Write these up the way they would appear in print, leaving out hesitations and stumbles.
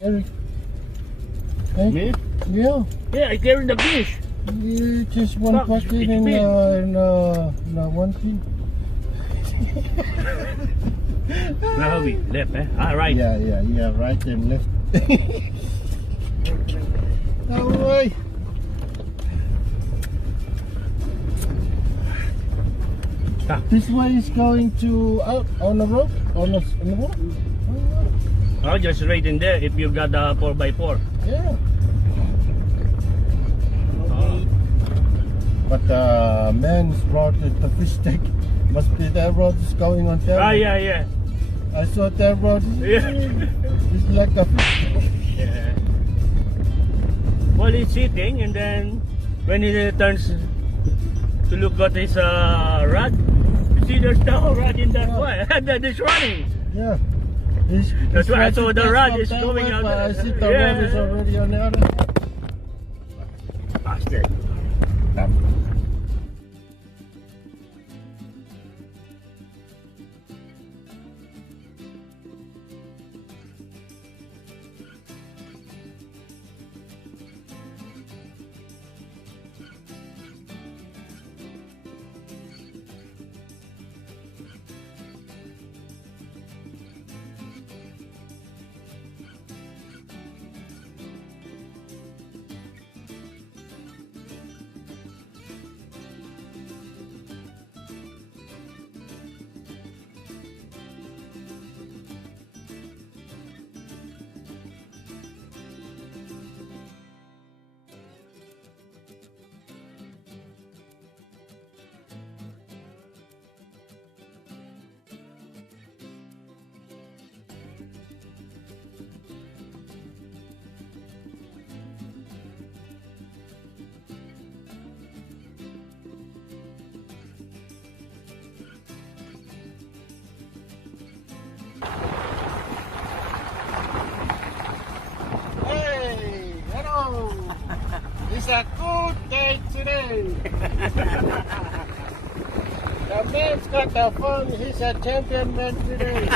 Eric. Hey? Me? Yeah. Yeah, I carry the fish. Just one Fuck, packet it's in big. one thing. Now we left, eh? Ah, right. Yeah, right and left. No way. Ah. This way is going to out on the road? On the road? Oh, just right in there if you got the 4x4. Yeah. Oh. But the man's brought the fish tank. Must be that road is going on there. Ah, yeah. I saw that road. Yeah. It's like a fish. Yeah. Well, he's sitting, and then when he turns to look at his rod, you see there's no rod in that way. That is running. Yeah. That's why I saw the rod is that going way, out but I there. see the Yeah. rod is already on the other side. Bastard. Hey, hello. It's a good day today. The man's got the fun. He's a champion man today.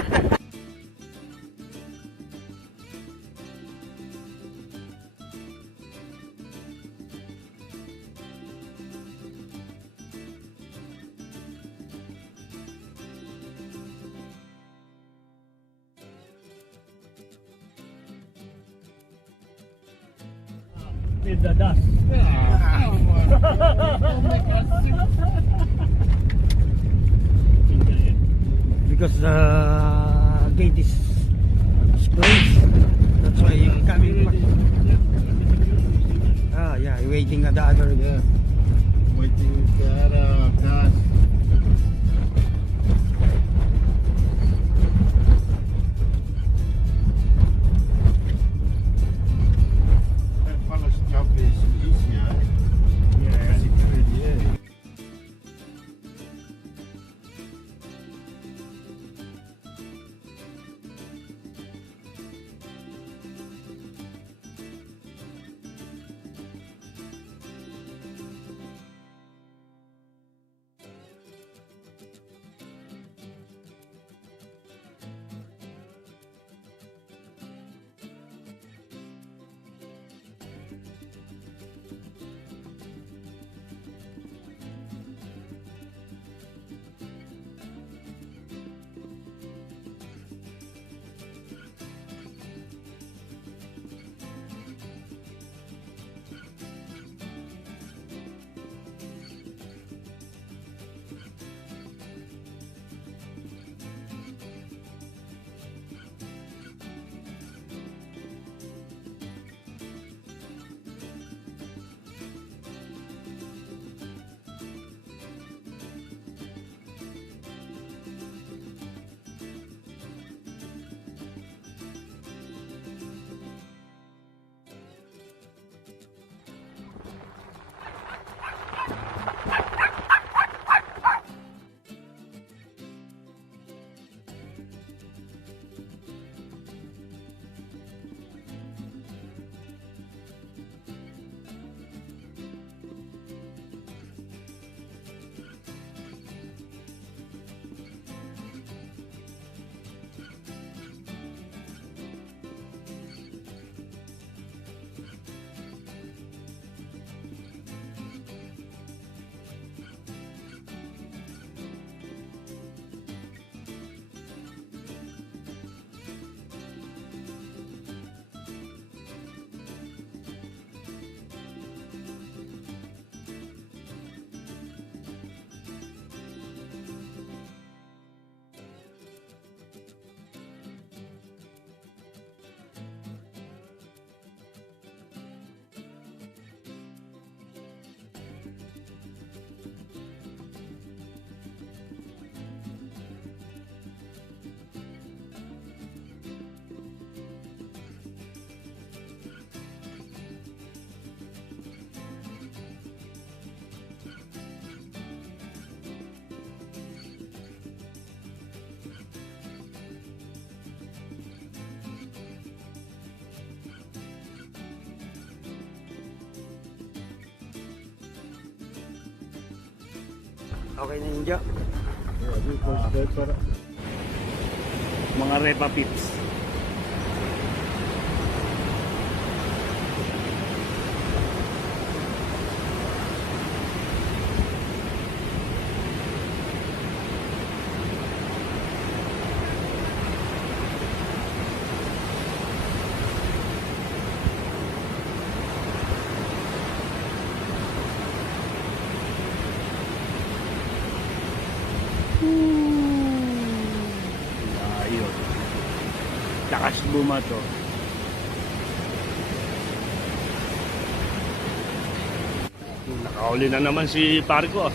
With the dust. Because the gate is closed. That's why you're coming back. Ah, yeah, waiting at the other. Yeah. Waiting for the other cars. That fellow's job is easier. Yeah. Yeah. Okay na yun dyan. Mga karepapips. Ayun. Lakas bumato. Nakauli na naman si Parko.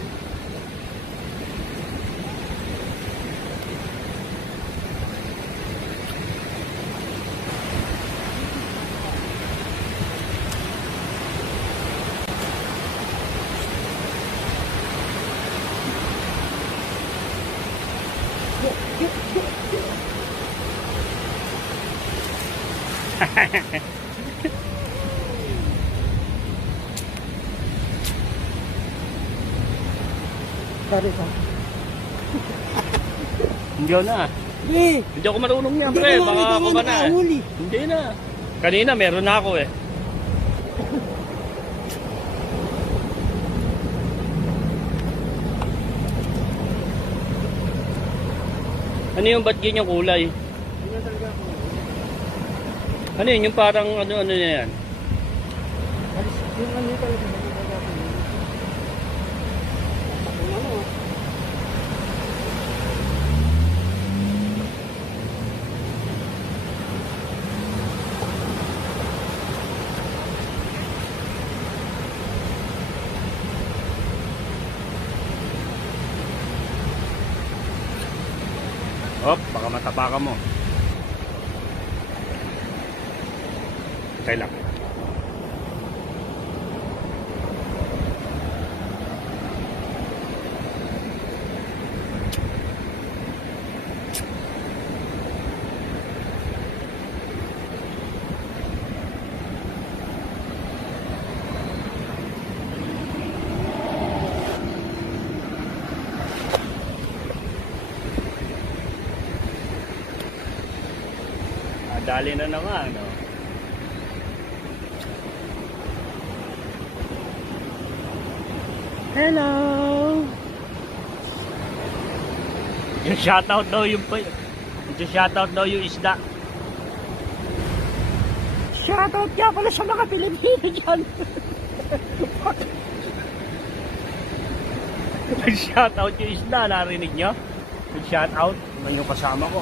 Dari ka. Hindi na. Hindi ako marunong yan, pre. Baka ako ka na. Hindi na. Kanina meron na ako eh. Ano yung ba't ganyan kulay? Ano yun? Yung parang ano na yan? Yung ano yung talaga. Hop, baka matapakan mo. Okay lang. Dali na naman, no? Hello! Yung shoutout daw yung shoutout daw yung isda. Shoutout niya pala sa mga Pilipino dyan. Shoutout yung isda, narinig nyo? Shoutout, naman yung kasama ko.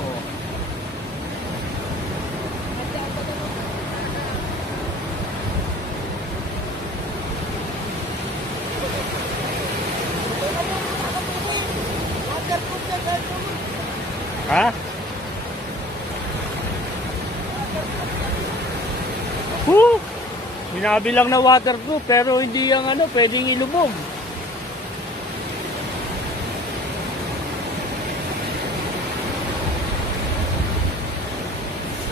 Ha? Sinabi lang na waterproof pero hindi yung ano, pwedeng ilubog.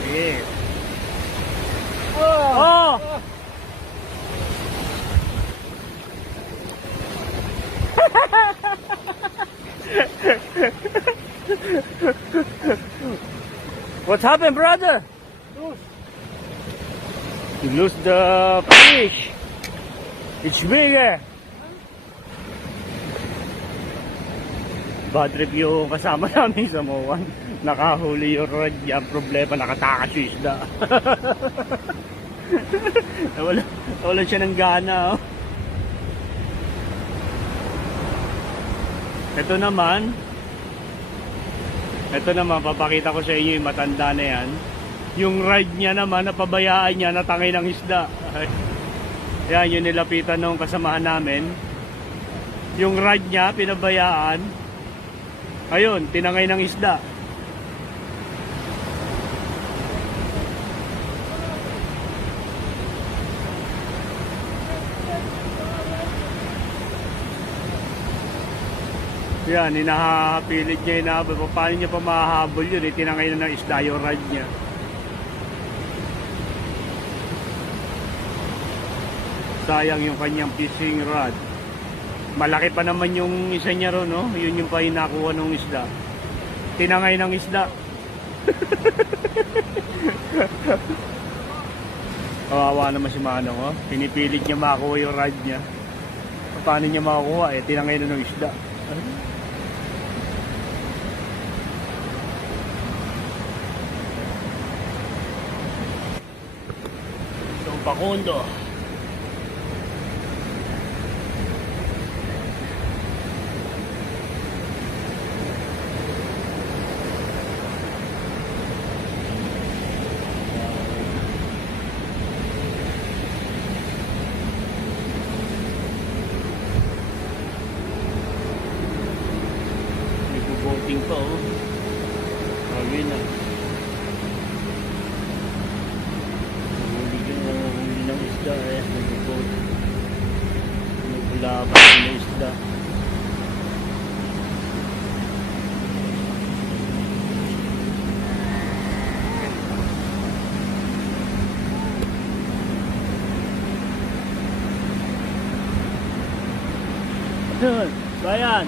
Sige. Oh! What happened, brother? You lose the fish. It's bigger. Bad trip yung kasama namin sa Moan. Nakahuli yung rod niya. Problema, nakatakas yung isda. Wala siya ng gana. Oh. Ito naman, papakita ko sa inyo yung matanda na yan. Yung ride niya naman, napabayaan niya, natangay ng isda. Yan, yung nilapitan nung kasamahan namin. Yung ride niya, pinabayaan. Ayun, tinangay ng isda. Yan, hinahapilit niya, hinahabol. Paano niya pa mahahabol yun? Tinangay na ng isda yung ride niya. Sayang yung kanyang fishing rod. Malaki pa naman yung isa niya ron, no? Yun yung pa yung nakuha ng isda. Tinangay ng isda. Kawawa naman si Manong, oh. Pinipilit niya makuha yung rod niya. Paano niya makuha? Tinangay na ng isda. So, Pakundo. Boating pa, oh. Sabi na. Huli ng isda, eh. Nag-boat. Nagbulaban ng isda. Bayan.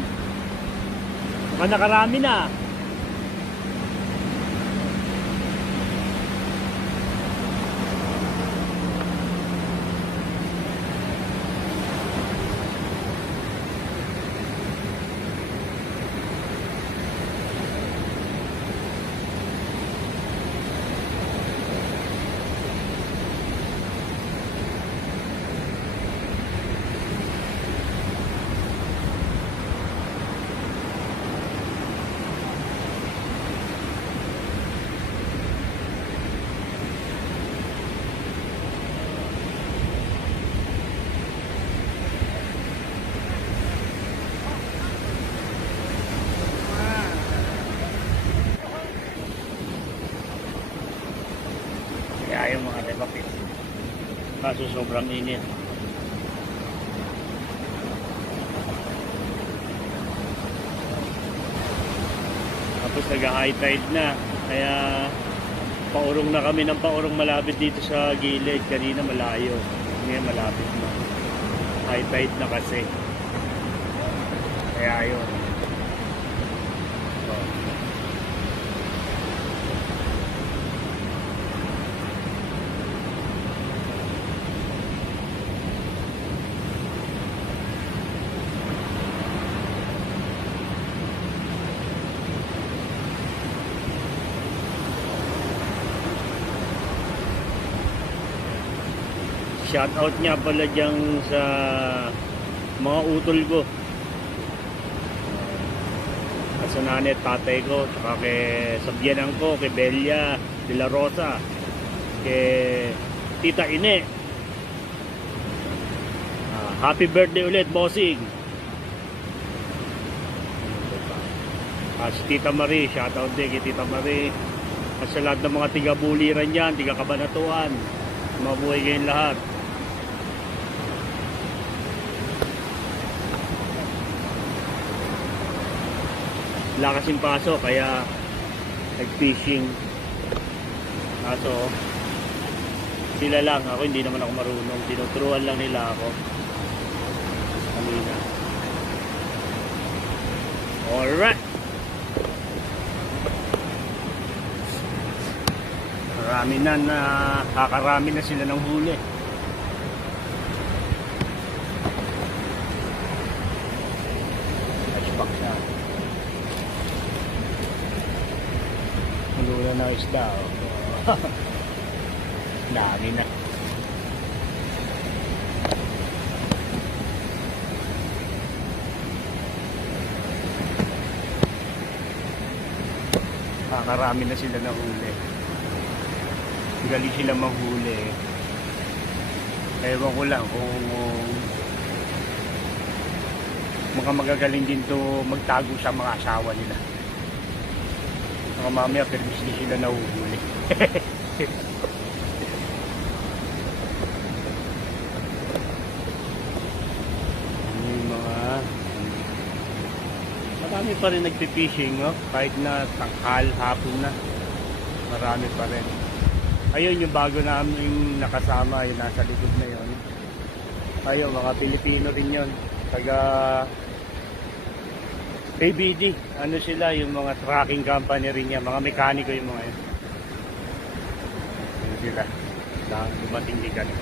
Baka nakarami na. Kaya yung mga karepapips. Kaso sobrang init. Tapos nag-high tide na. Kaya paurong na kami ng paurong malapit dito sa gilid. Kanina malayo. Ngayon malapit na. High tide na kasi. Kaya yun. Shoutout niya pala dyan sa mga utol ko. Sa nanay at tatay ko, saka kay sabyanan ko, kay Belia de la Rosa, kay Tita Ine. Happy birthday ulit, bossing. Si Tita Marie, shoutout din kay Tita Marie. At sa lahat ng mga tiga-buliran dyan, tiga-kabanatuan, mabuhay kayong lahat. Wala kasing paso kaya nag-fishing. Kaso sila lang, ako hindi naman ako marunong. Tinuturuan lang nila ako kanina. Alright, marami na, kakarami na sila ng huli. Flashback na. Lula na isda, oh. Dami na. Kakarami na sila ng huli. Galing sila manghuli. Ewan ko lang kung mga magagaling din to magtago sa mga asawa nila. Mga mamaya pero hindi sila nahuhuli. Yung mga marami pa rin nagpipishing, no? Kahit na tanghal, hapon na, marami pa rin. Ayun yung bago namin nakasama, yung nasa likod na yun. Ayun, mga Pilipino rin yun. taga ABD, ano sila, yung mga trucking company rin niya, mga mekaniko yung mga yun. Yun sila, dumating din kami.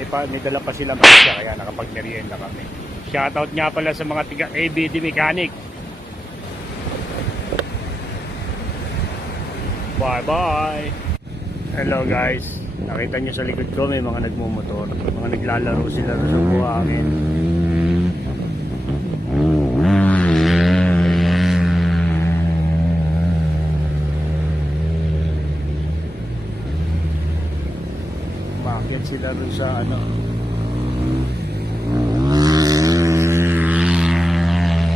May dala pa silang pizza, kaya nakapag-merienda kami. Shoutout nga pala sa mga tiga ABD mechanic. Bye bye. Hello guys, nakita nyo sa likod ko may mga nagmumotor, mga naglalaro sila sa buhangin. Umakyat sila rin sa ano.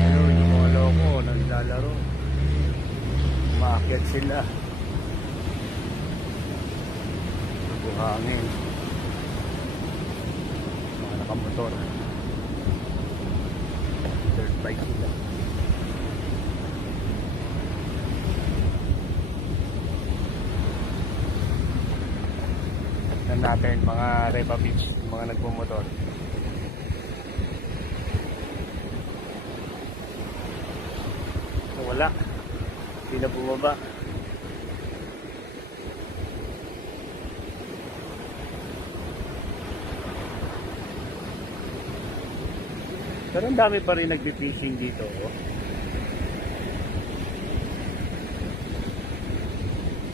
Ayun, yung mga loko naglalaro. Umakyat sila. Buhangin. Mga nakamotor. Dirt bike sila. Tignan natin mga karepapips, mga nagpumotor. Wala. Hindi na bumaba. Pero ang dami pa rin nagpi-fishing dito. Oh.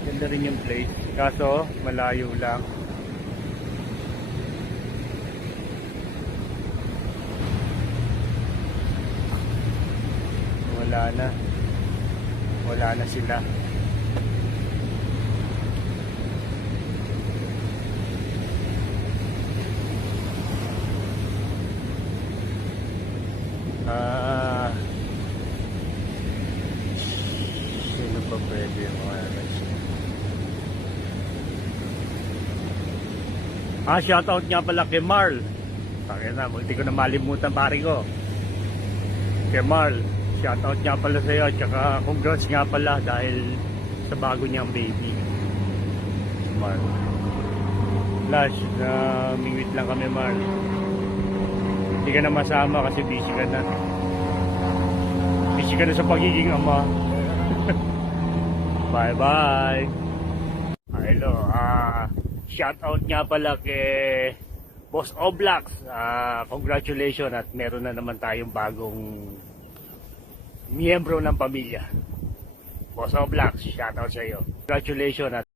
Ganda rin yung place. Kaso malayo lang. Wala na sila. Sino pa pwede yung mga shoutout nga pala kay Marl. Bakit na, multi ko na malimutan pare ko. Kay Marl, shoutout nga pala sa iyo. Tsaka congrats nga pala dahil sa bago niyang baby. Marl. Flash, mingwit lang kami Marl. Hindi ka na masama kasi busy ka na. Busy ka na sa pagiging ama. Bye bye. Hello, shoutout nga pala kay Boss Oblax. Congratulations at meron na naman tayong bagong miyembro ng pamilya. Boss Oblax, shoutout sa iyo. Congratulations at